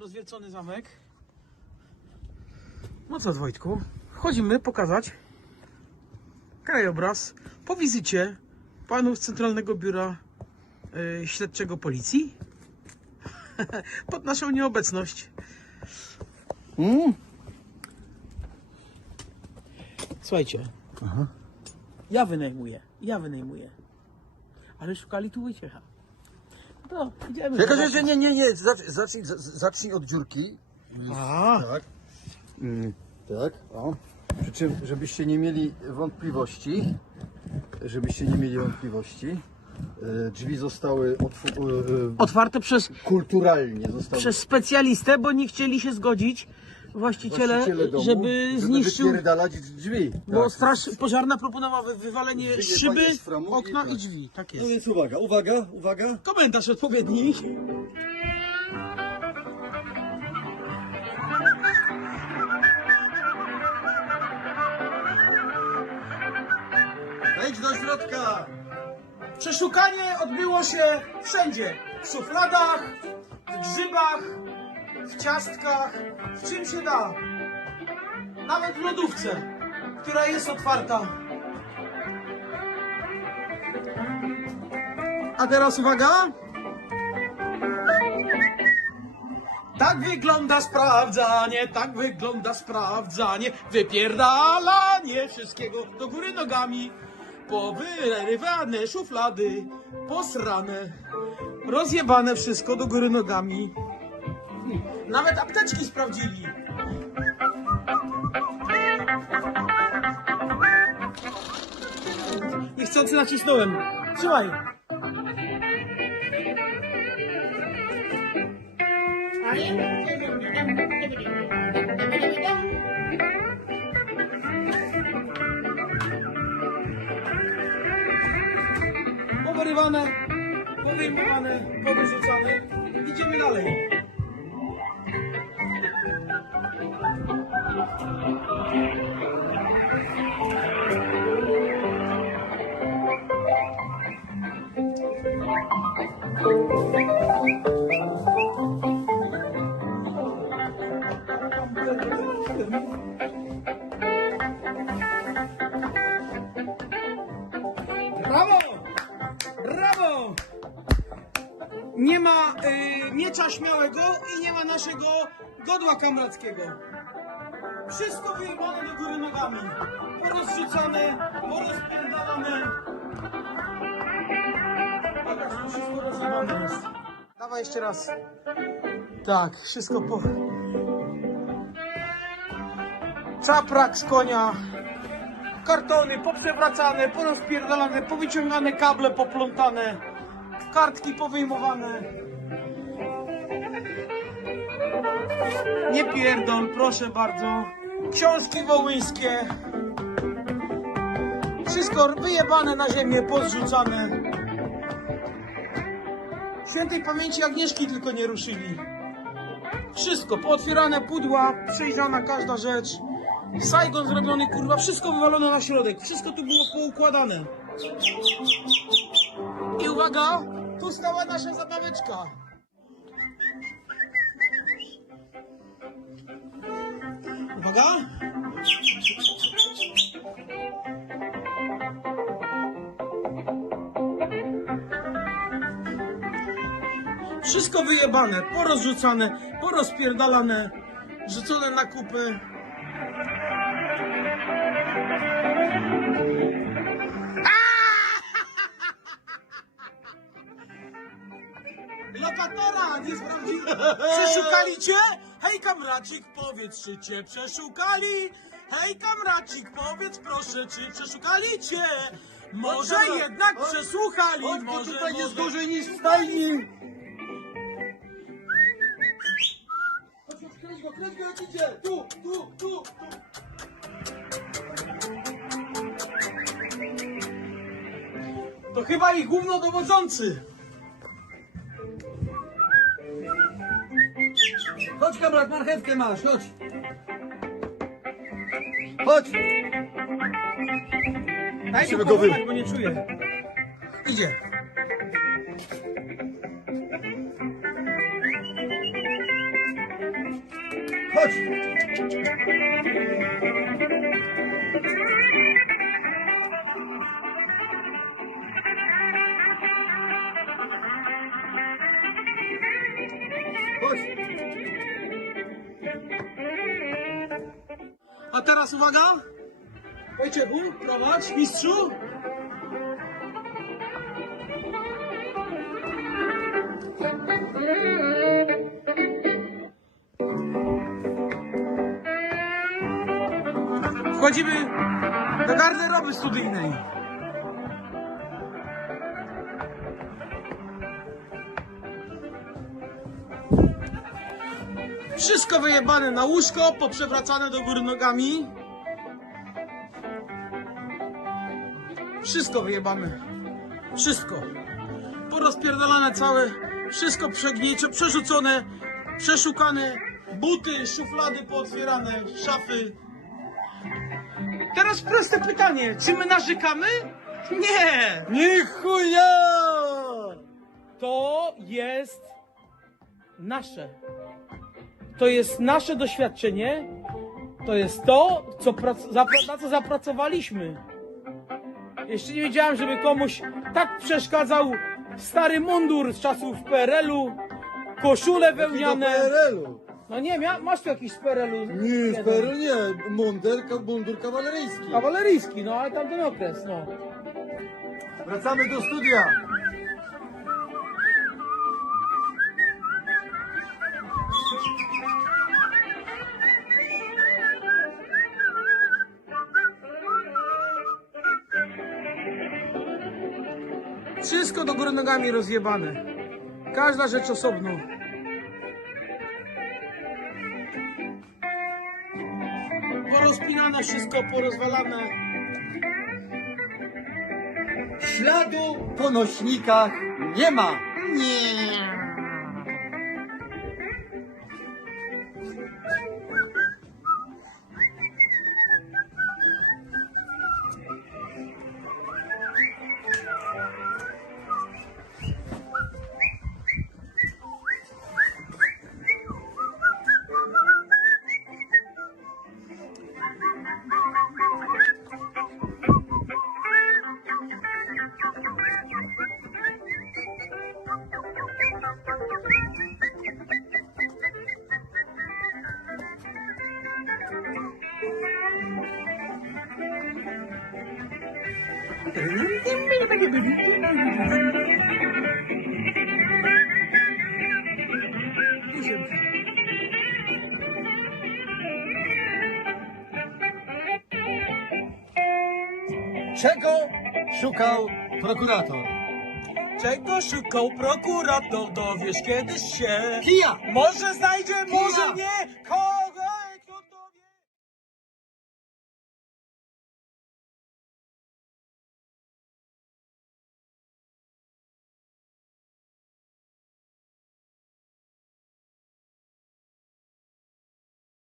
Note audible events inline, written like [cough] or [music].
rozwiercony zamek. No co, Wojtku? Wchodzimy pokazać krajobraz po wizycie panów z Centralnego Biura y, Śledczego Policji [laughs] pod naszą nieobecność. Mm. Słuchajcie, Aha. ja wynajmuję, ja wynajmuję. Ale szukali tu Wojciecha. No, idziemy. Tylko, że, że nie, nie, nie, zacz- zacznij, z- zacznij od dziurki. A, Tak. Mm, tak, o. Przy czym, żebyście nie mieli wątpliwości, żebyście nie mieli wątpliwości, e, drzwi zostały otw- e, e, otwarte przez, kulturalnie zostały przez specjalistę, bo nie chcieli się zgodzić właściciele, właściciele domu, żeby zniszczył. wypierdalać drzwi. Bo Tak. straż pożarna proponowała wy- wywalenie Wyjebanie szyby, z framugi, okna tak. i drzwi. Tak No jest. więc uwaga, uwaga, uwaga. Komentarz odpowiedni. Wejdź do środka. Przeszukanie odbyło się wszędzie. W szufladach, w grzybach, w ciastkach, w czym się da. Nawet w lodówce, która jest otwarta. A teraz uwaga. Tak wygląda sprawdzanie, tak wygląda sprawdzanie, wypierdalanie wszystkiego do góry nogami, powyrywane szuflady, posrane, rozjebane wszystko do góry nogami. Nawet apteczki sprawdzili. Niechcący nacisnąłem. Trzymaj. Powyrywane, powyjmowane, powyrzucane. Idziemy dalej. Brawo! Brawo! Nie ma y, miecza śmiałego i nie ma naszego godła kamrackiego. Wszystko wyjebane do góry nogami. Porozrzucane, porozpierdalane. Wszystko jest. Dawaj jeszcze raz. Tak, wszystko po... Czaprak z konia kartony poprzewracane, porozpierdalane, powyciągane kable poplątane, kartki powyjmowane. Nie pierdol, proszę bardzo. Książki wołyńskie. Wszystko wyjebane na ziemię, pozrzucane. Świętej pamięci Agnieszki tylko nie ruszyli. Wszystko, pootwierane pudła, przejrzana każda rzecz. Saigon zrobiony, kurwa, wszystko wywalone na środek. Wszystko tu było poukładane. I uwaga, tu stała nasza zabaweczka. Uwaga. Wszystko wyjebane, porozrzucane, porozpierdalane, rzucone na kupy. [laughs] Lokatora, nie sprawdzili. [laughs] Przeszukali cię? Hej kamracik, powiedz, czy cię przeszukali? Hej kamracik, powiedz proszę, czy przeszukali cię? Może jednak przesłuchali, Chodź, bo może, tutaj jest może... gorzej niż w stajni. Kręć go, kręć go jak idzie. Tu, tu, tu, tu. To chyba ich głównodowodzący. Chodź kamrat, marchewkę masz, chodź. Chodź. Daj Musimy mu go wy- powolać, bo nie czuję. Idzie. Teraz uwaga! Wojciechu, prowadź, mistrzu! Wchodzimy do garderoby studyjnej. Wszystko wyjebane na łóżko, poprzewracane do góry nogami. Wszystko wyjebane. Wszystko. Porozpierdolane całe. Wszystko przegniecie, przerzucone, przeszukane. Buty, szuflady pootwierane, szafy. Teraz proste pytanie. Czy my narzekamy? Nie! Nie chuja! To jest nasze. To jest nasze doświadczenie. To jest to, co na co zapracowaliśmy. Jeszcze nie wiedziałem, żeby komuś tak przeszkadzał stary mundur z czasów PRL-u, koszule wełniane. PRL-u. No nie, mia- masz tu jakiś z PRL-u? Nie, z. PRL nie. Mundur, mundur kawaleryjski. Kawaleryjski, no ale tamten okres, no. Wracamy do studia. Wszystko do góry nogami rozjebane. Każda rzecz osobno. Porozpinane wszystko, porozwalane. Śladu po nośnikach nie ma. Czego szukał prokurator? Czego szukał prokurator, dowiesz kiedyś się. Kija! Może znajdzie, może nie. Ko